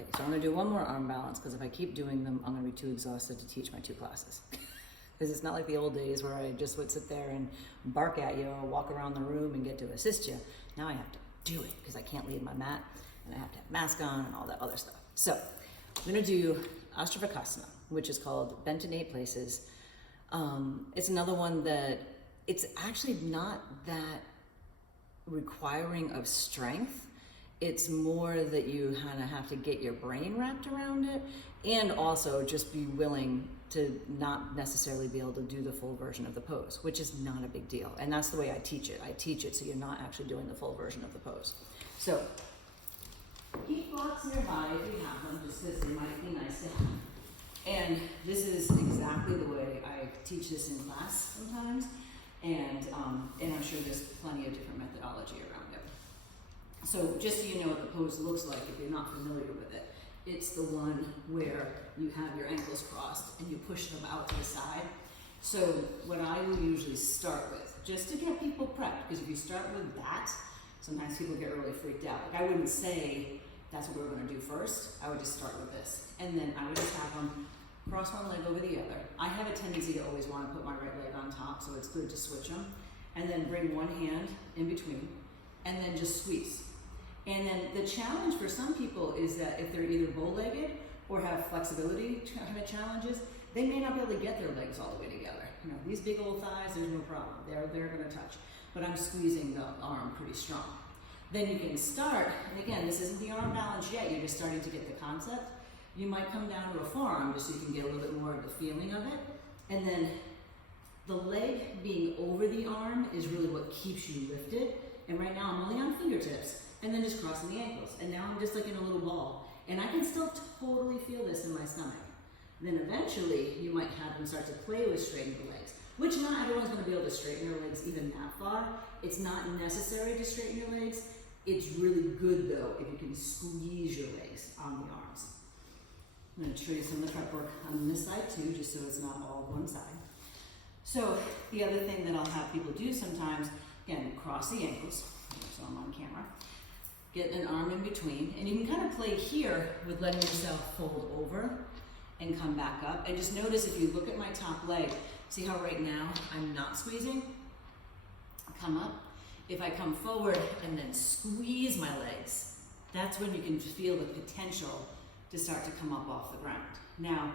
Okay, so I'm gonna do one more arm balance because if I keep doing them, I'm gonna be too exhausted to teach my 2 classes. Because it's not like the old days where I just would sit there and bark at you or walk around the room and get to assist you. Now I have to do it because I can't leave my mat and I have to have mask on and all that other stuff. So I'm gonna do Astavrakasana, which is called bent in 8 places. It's another one that it's actually not that requiring of strength. It's more that you kind of have to get your brain wrapped around it and also just be willing to not necessarily be able to do the full version of the pose, which is not a big deal. And that's the way I teach it. I teach it so you're not actually doing the full version of the pose. So keep blocks nearby if you have them, just because they might be nice to have. And this is exactly the way I teach this in class sometimes. And I'm sure there's plenty of different methodology around it. So just so you know what the pose looks like if you're not familiar with it, it's the one where you have your ankles crossed and you push them out to the side. So what I will usually start with, just to get people prepped, because if you start with that, sometimes people get really freaked out. Like I wouldn't say that's what we're gonna do first. I would just start with this. And then I would just have them cross one leg over the other. I have a tendency to always want to put my right leg on top, so it's good to switch them. And then bring one hand in between, and then just squeeze. And then the challenge for some people is that if they're either bow-legged or have flexibility kind of challenges, they may not be able to get their legs all the way together. You know, these big old thighs, there's no problem. They're going to touch. But I'm squeezing the arm pretty strong. Then you can start, and again, this isn't the arm balance yet, you're just starting to get the concept. You might come down to a forearm just so you can get a little bit more of the feeling of it. And then the leg being over the arm is really what keeps you lifted. And right now I'm only on fingertips and then just crossing the ankles. And now I'm just like in a little ball. And I can still totally feel this in my stomach. Then eventually you might have them start to play with straightening the legs, which not everyone's gonna be able to straighten their legs even that far. It's not necessary to straighten your legs. It's really good though if you can squeeze your legs on the arms. I'm going to show you some of the prep work on this side too, just so it's not all one side. So the other thing that I'll have people do sometimes, again, cross the ankles, so I'm on camera, get an arm in between, and you can kind of play here with letting yourself fold over and come back up. And just notice if you look at my top leg, see how right now I'm not squeezing? Come up. If I come forward and then squeeze my legs, that's when you can feel the potential to start to come up off the ground. Now,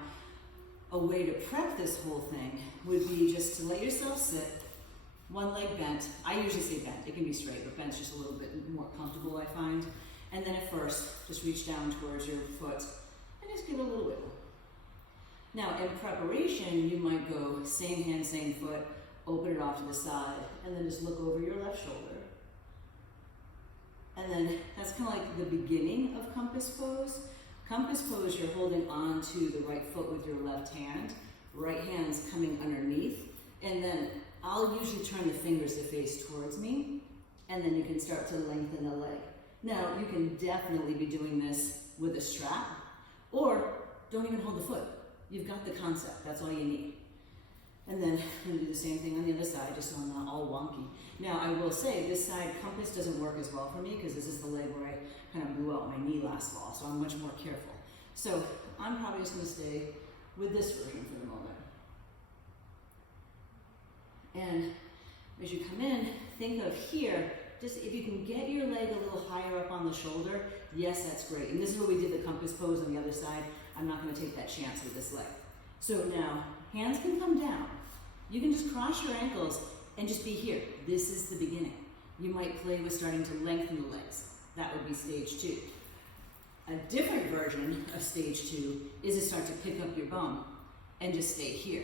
a way to prep this whole thing would be just to let yourself sit, one leg bent. I usually say bent, it can be straight, but bent's just a little bit more comfortable, I find. And then at first, just reach down towards your foot and just give it a little wiggle. Now, in preparation, you might go same hand, same foot, open it off to the side, and then just look over your left shoulder. And then that's kind of like the beginning of compass pose. Compass pose, you're holding on to the right foot with your left hand. Right hand's coming underneath. And then I'll usually turn the fingers to face towards me. And then you can start to lengthen the leg. Now, you can definitely be doing this with a strap. Or don't even hold the foot. You've got the concept. That's all you need. And then I'm going to do the same thing on the other side, just so I'm not all wonky. Now, I will say, this side compass doesn't work as well for me because this is the leg where I kind of blew out my knee last fall, so I'm much more careful. So I'm probably just going to stay with this version for the moment. And as you come in, think of here, just if you can get your leg a little higher up on the shoulder, yes, that's great. And this is where we did the compass pose on the other side. I'm not going to take that chance with this leg. So now, hands can come down. You can just cross your ankles and just be here. This is the beginning. You might play with starting to lengthen the legs. That would be stage 2. A different version of stage 2 is to start to pick up your bum and just stay here.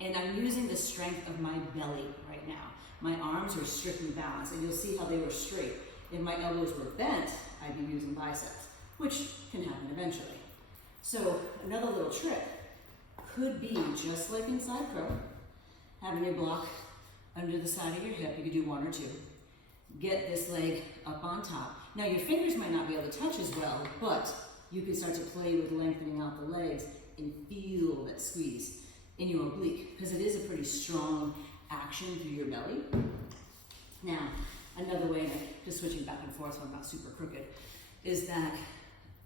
And I'm using the strength of my belly right now. My arms are strictly balanced, and you'll see how they were straight. If my elbows were bent, I'd be using biceps, which can happen eventually. So another little trick could be just like in side crow, having your block under the side of your hip. You could do 1 or 2. Get this leg up on top. Now your fingers might not be able to touch as well, but you can start to play with lengthening out the legs and feel that squeeze in your oblique, because it is a pretty strong action through your belly. Now, another way, just switching back and forth so I'm not super crooked, is that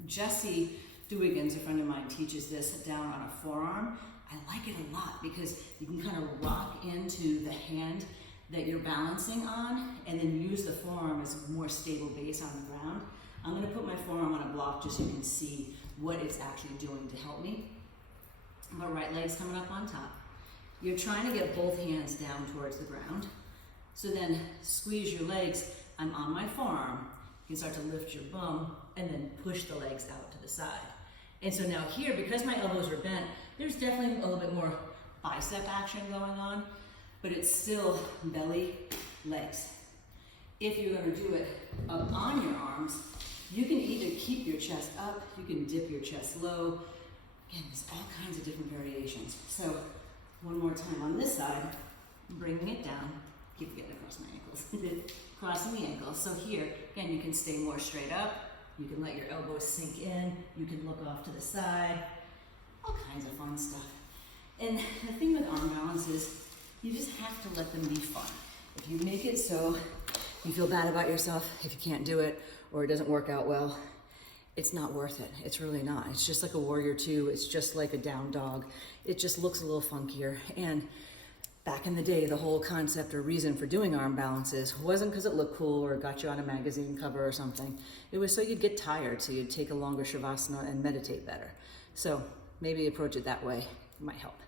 Jesse Duigan's, a friend of mine, teaches this down on a forearm. I like it a lot because you can kind of rock into the hand that you're balancing on and then use the forearm as a more stable base on the ground. I'm gonna put my forearm on a block just so you can see what it's actually doing to help me. My right leg's coming up on top. You're trying to get both hands down towards the ground. So then squeeze your legs. I'm on my forearm. You can start to lift your bum and then push the legs out to the side. And so now here, because my elbows are bent, there's definitely a little bit more bicep action going on, but it's still belly, legs. If you're gonna do it up on your arms, you can either keep your chest up, you can dip your chest low. Again, there's all kinds of different variations. So one more time on this side, bringing it down, keep getting across my ankles, crossing the ankles. So here, again, you can stay more straight up, you can let your elbows sink in, you can look off to the side, all kinds of fun stuff. And the thing with arm balance is you just have to let them be fun. If you make it so you feel bad about yourself if you can't do it or it doesn't work out well, it's not worth it. It's really not. It's just like a warrior two. It's just like a down dog. It just looks a little funkier. And back in the day, the whole concept or reason for doing arm balances wasn't because it looked cool or it got you on a magazine cover or something. It was so you'd get tired, so you'd take a longer shavasana and meditate better. So maybe approach it that way. It might help.